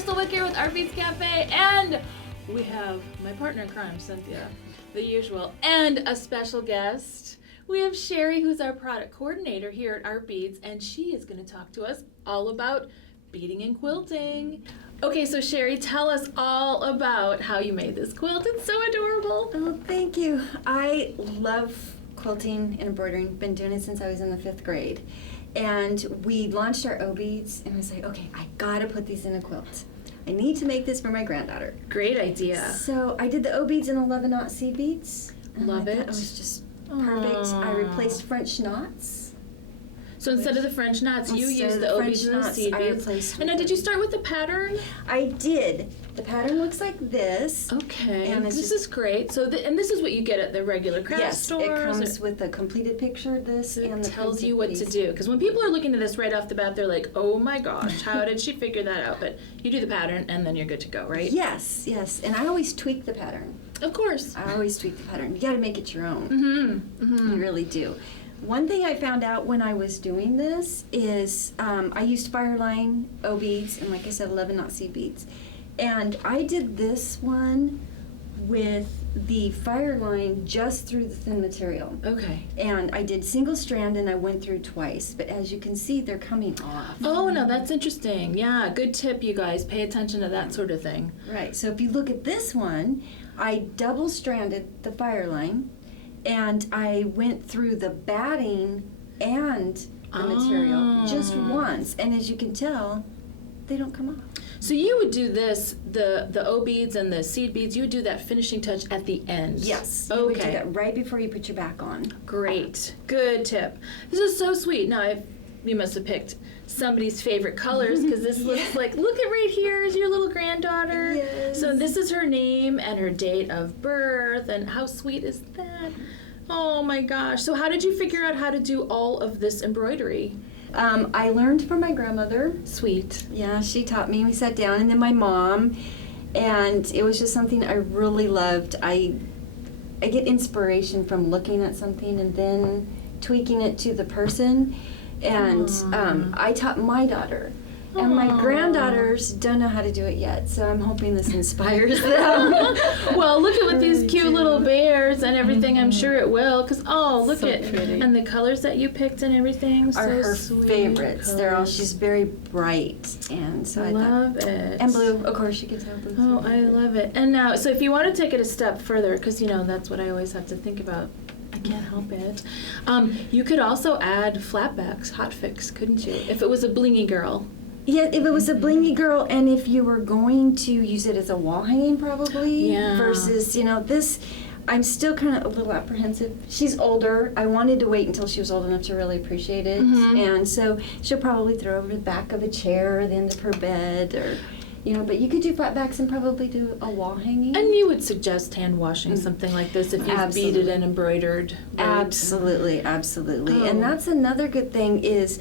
Kristal Wick here with Artbeads Cafe, and we have my partner in crime, Cynthia, the usual, and a special guest. We have Sherri, who's our product coordinator here at Artbeads, and she is going to talk to us all about beading and quilting. Okay, so Sherri, tell us all about how you made this quilt. It's so adorable. Oh, thank you. I love quilting and embroidering. Been doing it since I was in the 5th grade. And we launched our O-beads, and I was like, okay, I gotta put these in a quilt. I need to make this for my granddaughter. Great idea. So I did the O-beads in 11-aught seed beads. Love it. It was just perfect. Aww. I replaced French knots. So instead of the French knots, you used the O-beads and the seed beads. And now, did you start with the pattern? I did. The pattern looks like this. Okay, and this is great. So, and this is what you get at the regular craft stores. Yes, it comes with a completed picture of this, so and it tells you what to do. Because when people are looking at this right off the bat, they're like, "Oh my gosh, how did she figure that out?" But you do the pattern, and then you're good to go, right? Yes, yes. And I always tweak the pattern. Of course. I always tweak the pattern. You got to make it your own. Mm-hmm. Mm-hmm. You really do. One thing I found out when I was doing this is I used Fireline O-beads and, like I said, 11-aught seed beads. And I did this one with the Fireline just through the thin material. Okay. And I did single strand and I went through twice. But as you can see, they're coming off. Oh, no, that's interesting. Yeah, good tip, you guys. Pay attention to that sort of thing. Right. So if you look at this one, I double stranded the Fireline. And I went through the batting and the material just once. And as you can tell, they don't come off. So you would do this, the O-beads and the seed beads, you would do that finishing touch at the end? Yes. Okay. You would do that right before you put your back on. Great. Good tip. This is so sweet. Now, you must have picked somebody's favorite colors, because this looks like, look at right here is your little granddaughter. Yes. So this is her name and her date of birth, and how sweet is that? Oh my gosh. So how did you figure out how to do all of this embroidery? I learned from my grandmother. Sweet. Yeah, she taught me. We sat down, and then my mom, and it was just something I really loved. I get inspiration from looking at something and then tweaking it to the person. And I taught my daughter. And my granddaughters don't know how to do it yet, so I'm hoping this inspires them. Well, look at what these cute little bears and everything. I'm sure it will, because look at pretty. And the colors that you picked and everything. Are so her sweet favorites. colors. They're all. She's very bright, and so I love thought, it. and blue. Of course, you can tell blue. Oh, I love it. And now, so if you want to take it a step further, because that's what I always have to think about. I can't help it. You could also add flatbacks, hotfix, couldn't you? If it was a blingy girl. Yeah, if it was a blingy girl, and if you were going to use it as a wall hanging, probably. Yeah. Versus, this, I'm still kind of a little apprehensive. She's older. I wanted to wait until she was old enough to really appreciate it, and so she'll probably throw over the back of the chair or the end of her bed, or. But you could do flatbacks and probably do a wall hanging. And you would suggest hand washing something like this if you've beaded and embroidered. Right? Absolutely, absolutely. Oh. And that's another good thing is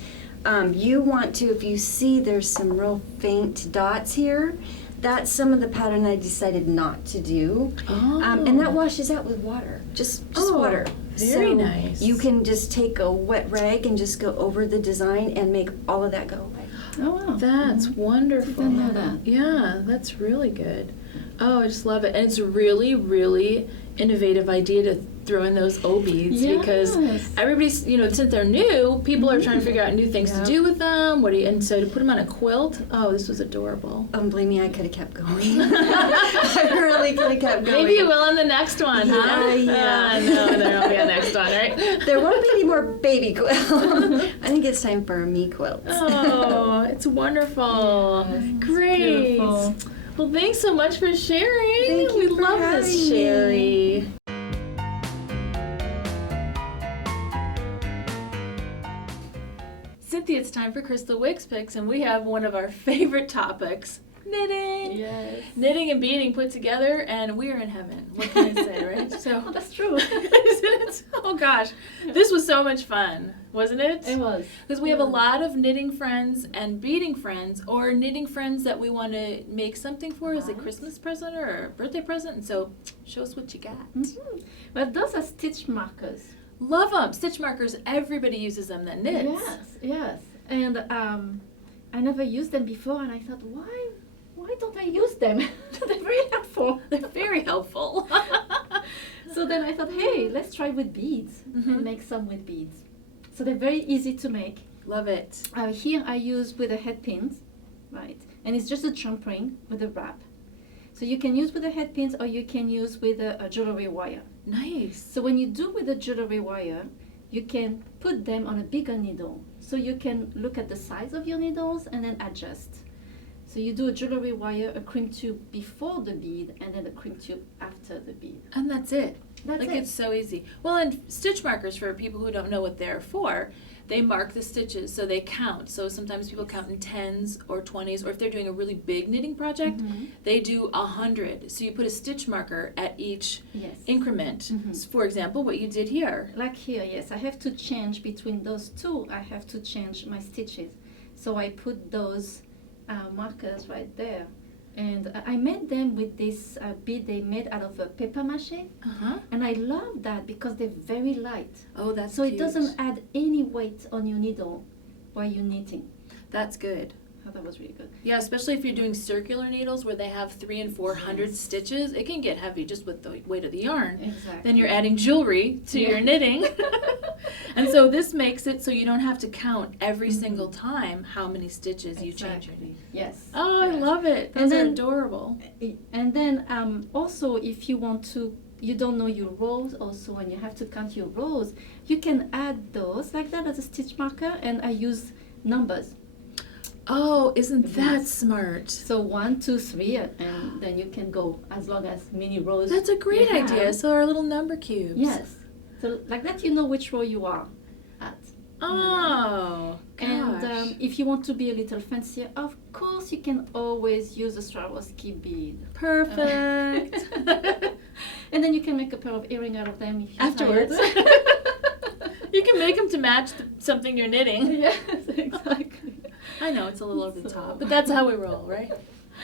you want to, if you see there's some real faint dots here, that's some of the pattern I decided not to do. Oh. And that washes out with water, just water. Very so nice. You can just take a wet rag and just go over the design and make all of that go away. Oh, wow. That's wonderful. I didn't know that. Yeah, that's really good. Oh, I just love it. And it's a really, really innovative idea to throw in those O-beads because everybody's, since they're new, people are trying to figure out new things to do with them. And so to put them on a quilt, this was adorable. Believe me, I could have kept going. I really could have kept going. Maybe you will on the next one, huh? Yeah. No, there won't be a next one, right? There won't be any more baby quilt. I think it's time for a me quilt. Oh, it's wonderful. Great. Beautiful. Well, thanks so much for sharing. Thank you We for love this, having me. Sherri. Cynthia, it's time for Kristal Wick's Picks, and we have one of our favorite topics, knitting. Yes. Knitting and beading put together, and we are in heaven. What can I say, right? So, Oh, that's true. isn't it? Oh gosh, this was so much fun, wasn't it? It was. Because we have a lot of knitting friends and beading friends, or knitting friends that we want to make something for as a Christmas present or a birthday present. And so, show us what you got. Mm-hmm. Well, those are stitch markers. Love them. Stitch markers. Everybody uses them that knits. Yes. And I never used them before, and I thought, why don't I use them? They're very helpful. They're very helpful. So then I thought, hey, let's try with beads and make some with beads. So they're very easy to make. Love it. Here I use with a head pins, right? And it's just a jump ring with a wrap. So you can use with the head pins or you can use with a jewelry wire. Nice. So when you do with the jewelry wire, you can put them on a bigger needle. So you can look at the size of your needles and then adjust. So you do a jewelry wire, a cream tube before the bead, and then a cream tube after the bead. And that's it. That's like it. It's so easy. Well, and stitch markers, for people who don't know what they're for, they mark the stitches, so they count. So sometimes people count in 10s or 20s, or if they're doing a really big knitting project, they do 100. So you put a stitch marker at each increment. For example, what you did here. Like here, yes, I have to change between those two. I have to change my stitches. So I put those markers right there. And I made them with this bead they made out of paper mache. And I love that because they're very light. Oh, that's so cute. it doesn't add any weight on your needle while you're knitting. That's good. Oh, that was really good. Yeah, especially if you're doing circular needles where they have 300 and 400 stitches, it can get heavy just with the weight of the yarn. Exactly. Then you're adding jewelry to your knitting. And so this makes it so you don't have to count every single time how many stitches you change your needle. Yes. Oh, I love it. Those are adorable. And then also if you want to, you don't know your rows also and you have to count your rows, you can add those like that as a stitch marker, and I use numbers. Oh, isn't that smart? So 1, 2, 3, and then you can go as long as many rows. That's a great idea. So our little number cubes. Yes. So like that you know which row you are at. Oh, gosh. And if you want to be a little fancier, of course you can always use a Swarovski bead. Perfect. And then you can make a pair of earrings out of them if you afterwards. You can make them to match something you're knitting. Yes, exactly. I know it's a little over the top, but that's how we roll, right?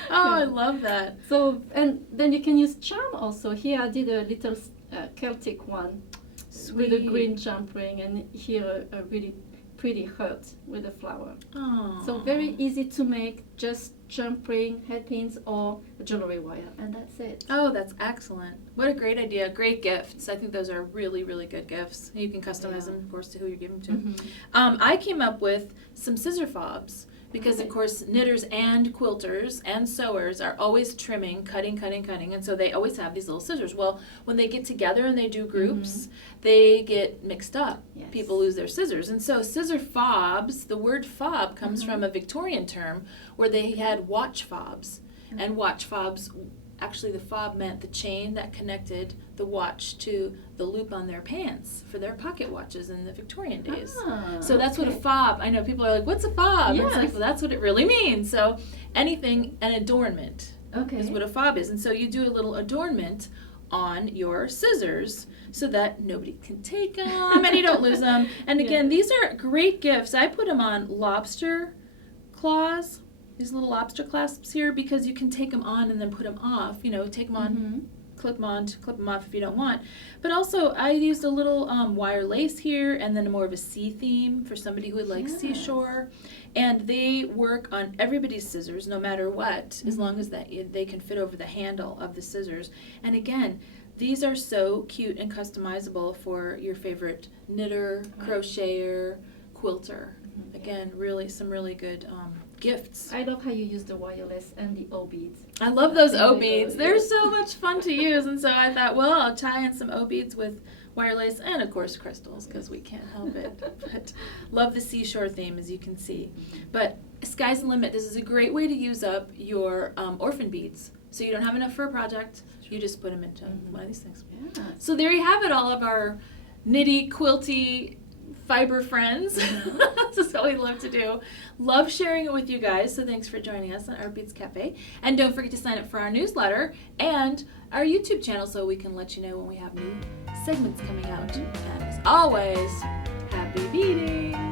Oh, I love that. So, and then you can use charm also. Here I did a little Celtic one. Sweet. With a green jump ring, and here a really pretty heart with a flower. Aww. So very easy to make, just jump ring, head pins, or a jewelry wire, and that's it. Oh, that's excellent. What a great idea. Great gifts. I think those are really, really good gifts. You can customize them, of course, to who you're giving to. I came up with some scissor fobs. Because, of course, knitters and quilters and sewers are always trimming, cutting, and so they always have these little scissors. Well, when they get together and they do groups, they get mixed up. Yes. People lose their scissors. And so scissor fobs, the word fob comes from a Victorian term where they had watch fobs. And watch fobs, actually the fob meant the chain that connected the watch to the loop on their pants for their pocket watches in the Victorian days. So that's what a fob, I know people are like, what's a fob? Yes. It's like, well, that's what it really means. So anything, an adornment is what a fob is. And so you do a little adornment on your scissors so that nobody can take them and you don't lose them. And again, these are great gifts. I put them on lobster claws. These little lobster clasps here, because you can take them on and then put them off. You know, take them on, clip them on, clip them off if you don't want. But also, I used a little wire lace here, and then more of a sea theme for somebody who would like seashore. And they work on everybody's scissors, no matter what, as long as that they can fit over the handle of the scissors. And again, these are so cute and customizable for your favorite knitter, crocheter, quilter. Again, really some really good gifts. I love how you use the wireless and the O beads. I love those O beads. They're so much fun to use, and so I thought, well, I'll tie in some O beads with wire lace and of course crystals because we can't help it. But love the seashore theme, as you can see. But sky's the limit. This is a great way to use up your orphan beads. So you don't have enough for a project, you just put them into one of these things. Yeah. So there you have it, all of our knitty, quilty, fiber friends. This is what we love to do. Love sharing it with you guys, so thanks for joining us on Artbeads Cafe. And don't forget to sign up for our newsletter and our YouTube channel so we can let you know when we have new segments coming out. And as always, happy beading!